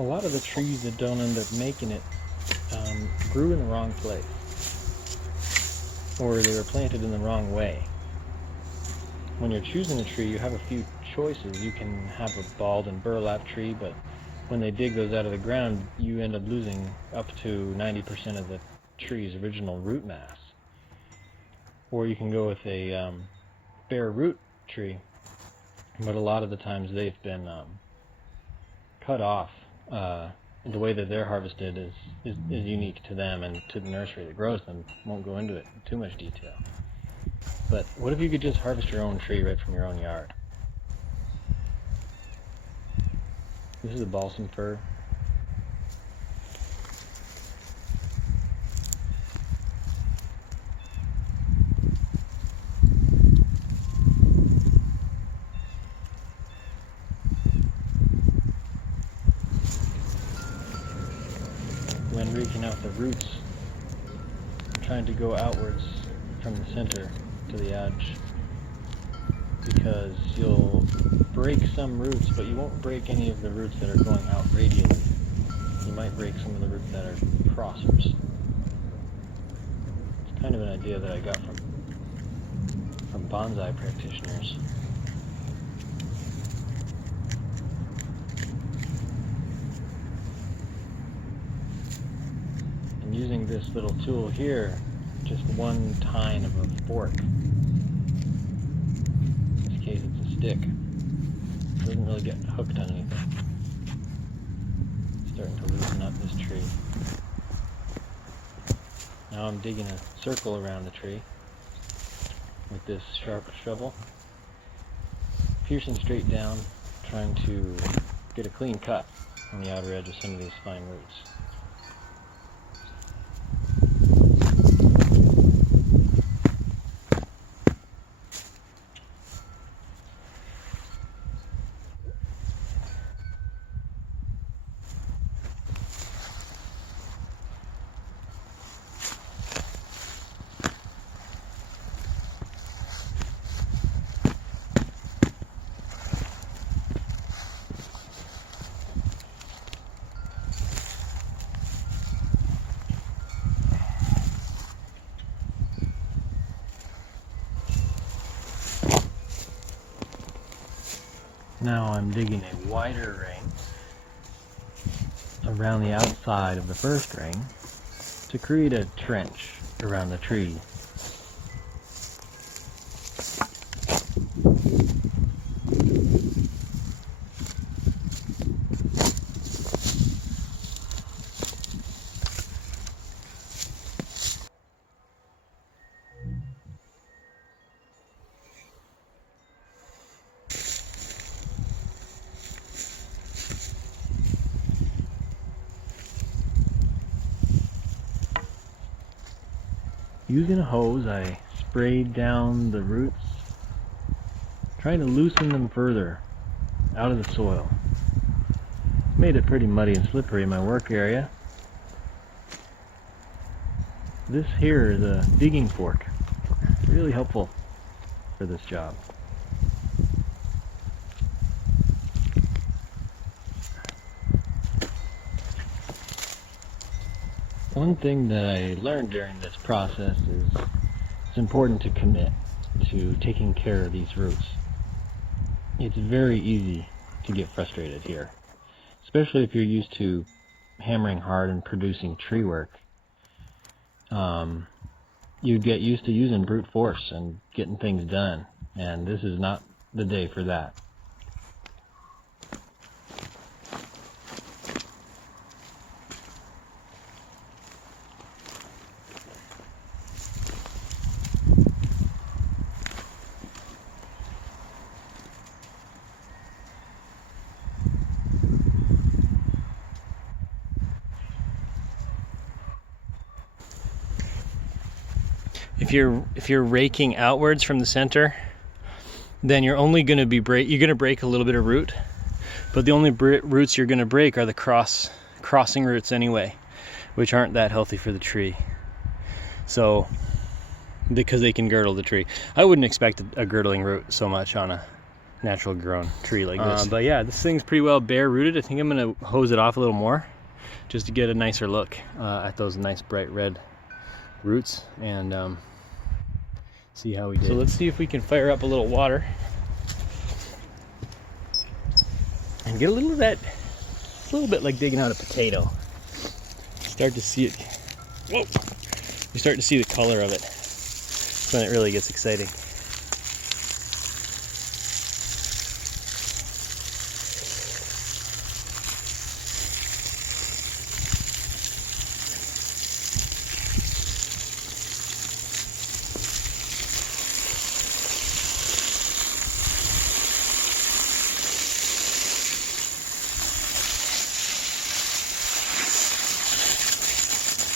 a lot of the trees that don't end up making it grew in the wrong place, or they were planted in the wrong way. When you're choosing a tree, you have a few choices. You can have a balled and burlap tree, but when they dig those out of the ground, you end up losing up to 90% of the tree's original root mass. Or you can go with a bare root tree, but a lot of the times they've been cut off. The way that they're harvested is unique to them and to the nursery that grows them. Won't go into it in too much detail. But what if you could just harvest your own tree right from your own yard? This is a balsam fir. When reaching out the roots, I'm trying to go outwards from the center to the edge, because you'll break some roots, but you won't break any of the roots that are going out radially. You might break some of the roots that are crossers. It's kind of an idea that I got from bonsai practitioners. And using this little tool here, just one tine of a fork. In this case it's a stick. It doesn't really get hooked on anything. It's starting to loosen up this tree. Now I'm digging a circle around the tree with this sharp shovel, piercing straight down, trying to get a clean cut on the outer edge of some of these fine roots. Now I'm digging a wider ring around the outside of the first ring to create a trench around the tree. Using a hose, I sprayed down the roots, trying to loosen them further out of the soil. Made it pretty muddy and slippery in my work area. This here is a digging fork, really helpful for this job. One thing that I learned during this process is it's important to commit to taking care of these roots. It's very easy to get frustrated here, especially if you're used to hammering hard and producing tree work. You get used to using brute force and getting things done, and this is not the day for that. If you're raking outwards from the center, then you're only going to be you're going to break a little bit of root, but the only roots you're going to break are the crossing roots anyway, which aren't that healthy for the tree. So, because they can girdle the tree. I wouldn't expect a girdling root so much on natural grown tree like this. But yeah, this thing's pretty well bare rooted. I think I'm gonna hose it off a little more just to get a nicer look at those nice bright red roots, and see how we did. So let's see if we can fire up a little water and get a little of that. It's a little bit like digging out a potato. Start to see it. Whoa! You start to see the color of it. That's when it really gets exciting.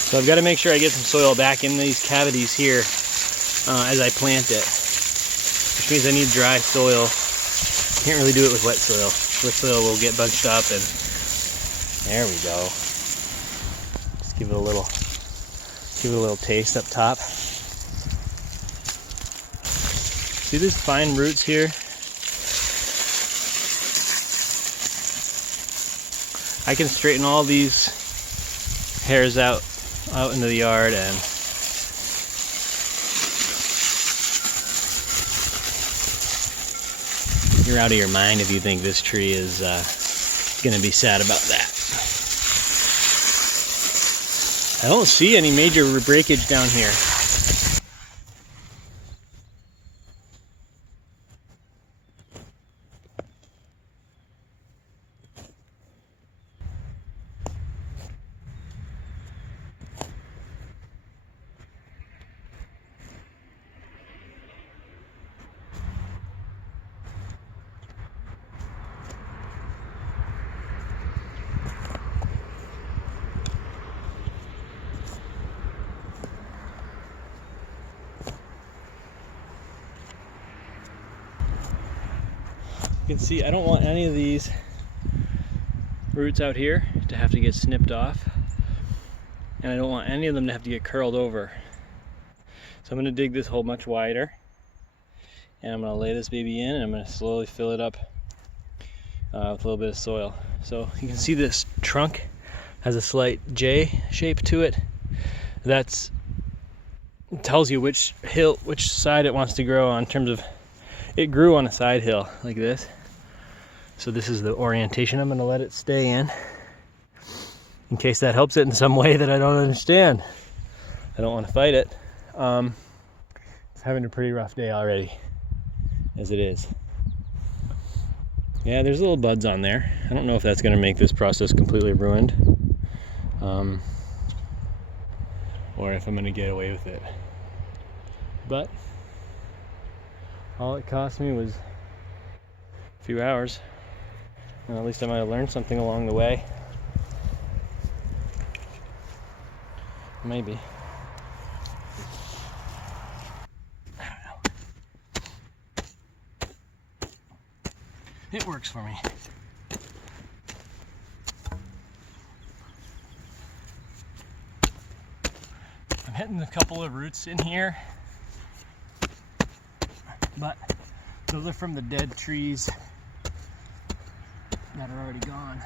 So I've got to make sure I get some soil back in these cavities here as I plant it, which means I need dry soil. Can't really do it with wet soil. Wet soil will get bunched up, and there we go. Just give it a little taste up top. See these fine roots here? I can straighten all these hairs out into the yard, and you're out of your mind if you think this tree is gonna be sad about that. I don't see any major breakage down here. You can see I don't want any of these roots out here to have to get snipped off, and I don't want any of them to have to get curled over. So I'm going to dig this hole much wider, and I'm going to lay this baby in, and I'm going to slowly fill it up with a little bit of soil. So you can see this trunk has a slight J shape to it. That tells you which side it wants to grow on. In terms of, it grew on a side hill like this. So this is the orientation I'm going to let it stay in case that helps it in some way that I don't understand. I don't want to fight it. It's having a pretty rough day already, as it is. Yeah, there's little buds on there. I don't know if that's going to make this process completely ruined, or if I'm going to get away with it. But all it cost me was a few hours, and at least I might have learned something along the way. Maybe. I don't know. It works for me. I'm hitting a couple of roots in here, but those are from the dead trees that are already gone.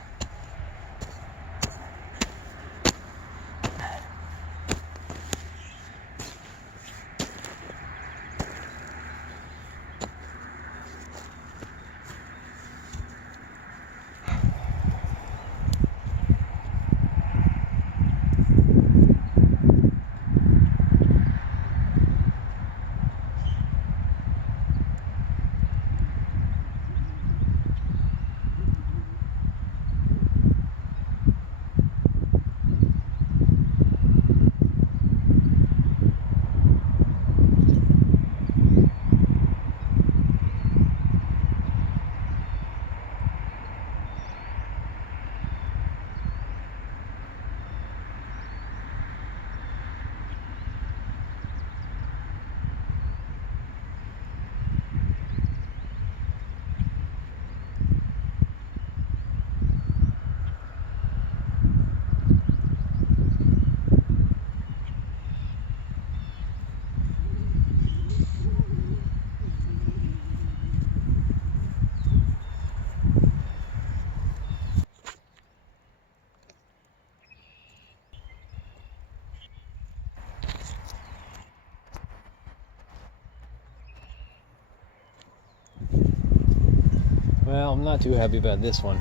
Well, I'm not too happy about this one.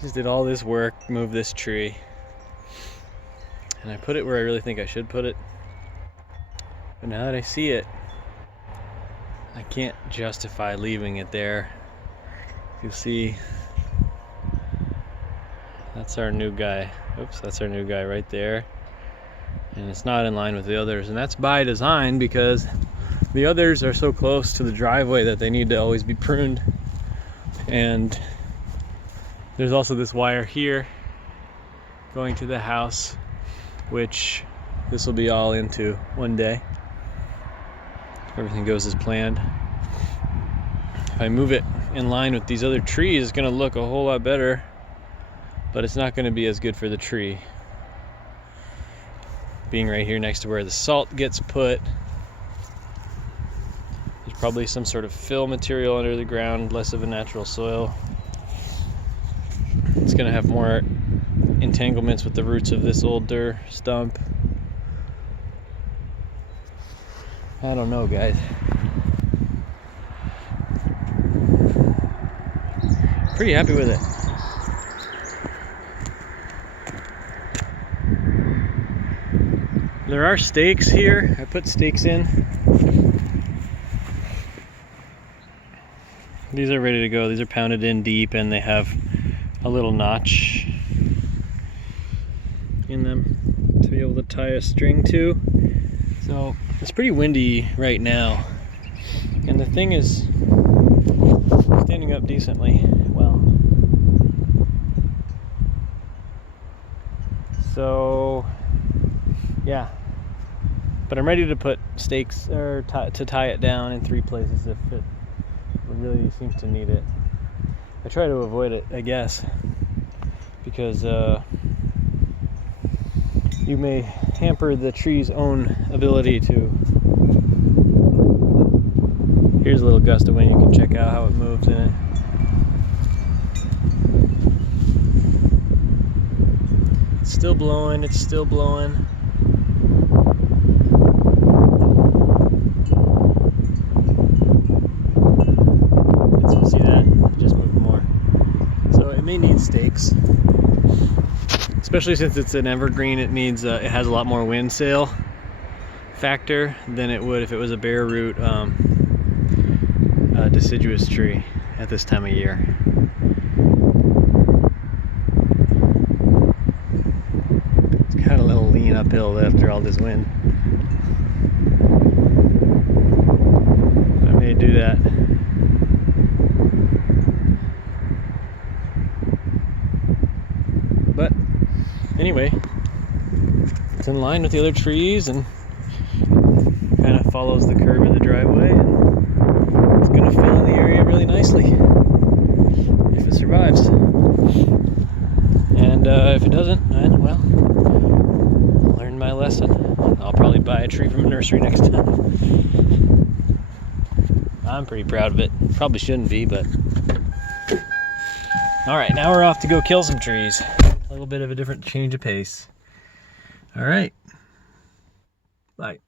Just did all this work, moved this tree, and I put it where I really think I should put it. But now that I see it, I can't justify leaving it there. You see, that's our new guy. Oops, that's our new guy right there. And it's not in line with the others, and that's by design because the others are so close to the driveway that they need to always be pruned. And there's also this wire here going to the house, which this will be all into one day if everything goes as planned. If I move it in line with these other trees, it's going to look a whole lot better, but it's not going to be as good for the tree. Being right here next to where the salt gets put, there's probably some sort of fill material under the ground, less of a natural soil. It's going to have more entanglements with the roots of this older stump. I don't know, guys. Pretty happy with it. There are stakes here. I put stakes in. These are ready to go. These are pounded in deep and they have a little notch in them to be able to tie a string to. So it's pretty windy right now. And the thing is standing up decently well. So yeah, but I'm ready to put stakes or to tie it down in 3 places if it really seems to need it. I try to avoid it, I guess, because you may hamper the tree's own ability to. Here's a little gust of wind. You can check out how it moves in it. It's still blowing. It's still blowing. See that? It just moved more. So it may need stakes, especially since it's an evergreen. It needs. It has a lot more wind sail factor than it would if it was a bare root deciduous tree at this time of year. It's got a little lean uphill after all this wind. I may do that. But anyway, it's in line with the other trees and kind of follows the curve of the driveway, and it's going to fill in the area really nicely if it survives. And if it doesn't, then, well, I'll learn my lesson. I'll probably buy a tree from a nursery next time. I'm pretty proud of it. Probably shouldn't be, but alright, now we're off to go kill some trees. A little bit of a different change of pace. Alright. Bye.